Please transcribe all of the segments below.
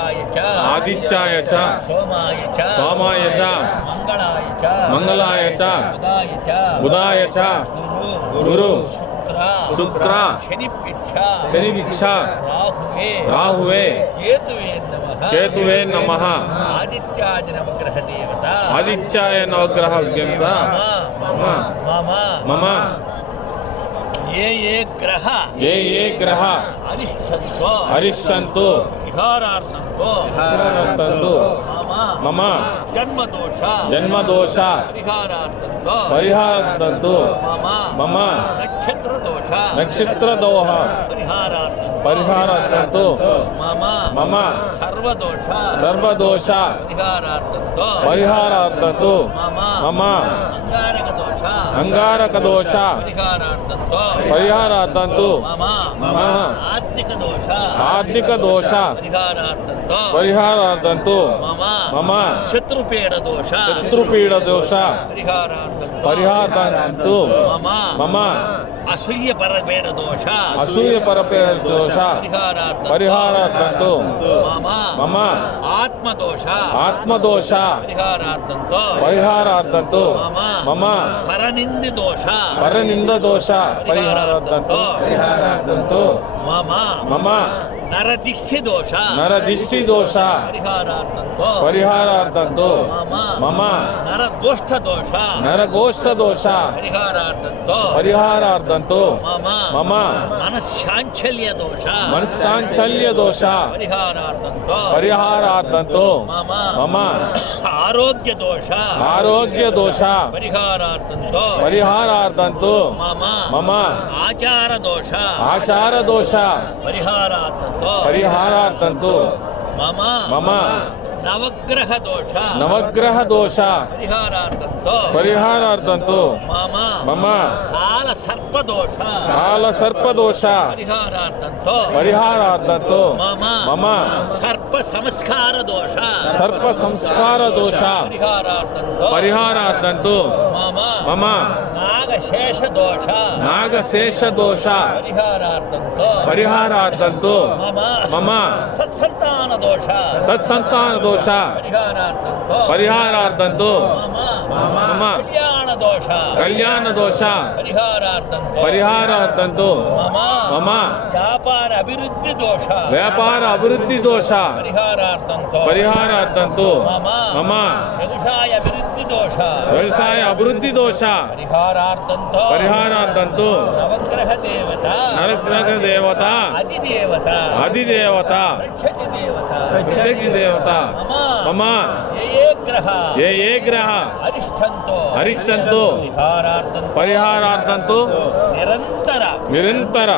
आदित्याय च सोमाय च मंगलाय च बुधाय च गुरु शुक्र शनिभिक्ष राहुवे केतुवे नमः आदित्याय नवग्रह देवता मम ये ग्रह अरिष्टन्तु विहारार्थन्तु मम जन्मदोष परिहारार्थन्तु मम नक्षत्रदोष परिहारार्थन्तु मम सर्वदोष परिहारार्थन्तु मम अंगारकदोष परिहारार्थन्तु मम आत्मिकदोष परिहारार्थन्तु मम शत्रुपीडदोष परिहारार्थन्तु मम असूयपरपीडदोष परिहारार्थन्तु मम आत्मदोष परिहारार्थन्तु मम परनिंददोष परिहारार्थन्तु मम नरदिष्टिदोष परिहारार्थन्तु मम नरगोष्ठदोष परिहारार्थन्तु मम मनश्चाञ्चल्यदोष परिहारार्थन्तु मम आरोग्यदोष परिहारार्थन्तु मम आचारदोष परिहारार्थन्तु मम नवग्रह दोष परिहारार्थन्तु मम कालसर्पदोष परिहारार्थन्तु मम सर्प संस्कार दोष परिहारार्थन्तु मम नागशेष दोष परिहारार्थन्तु मम सत्संतान दोष परिहारार्थन्तु मम कल्याण दोष परिहारार्थन्तु मम व्यापार अभिवृद्धि दोष परिहारार्थन्तु मम व्यवसाय अभिवृद्धि दोष परिहारार्थन्तु नवग्रह देवता अधिदेवता देवता मम ये ग्रह अरिष्टन्तु परिहारार्थन्तु निरंतर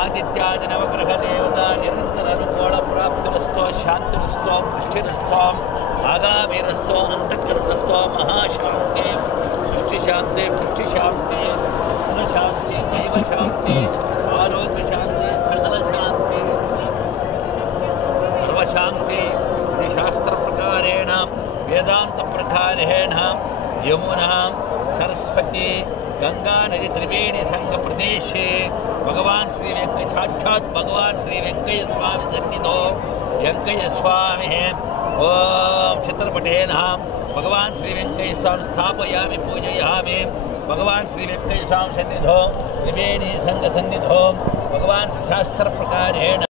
आदित्यादि नवग्रह देवता निरंतर अनुकूल प्राप्तिरस्तो शांतिरस्तो पुष्टिरस्तो आगामीरस्तो अंतःकरणस्तो महाशांति सृष्टि शांति पुष्टि शांति गुण शांति दैव शांति आरोग्य शांति सकल शांति सर्व शांति शास्त्र प्रकारेण वेदांत प्रकारेण यमुना सरस्वती गंगा नदी त्रिवेणी संग प्रदेशे भगवान श्री वेंकट साक्षात भगवान श्री वेंकट स्वामी सन्निधो वेंकट स्वामी ओम चित्रपटेन भगवान श्री वेंकट स्वामी स्थापयामि पूजयामि भगवान श्री वेंकट स्वामी सन्निधो त्रिवेणी संग सन्निधो भगवान शास्त्र प्रकारेण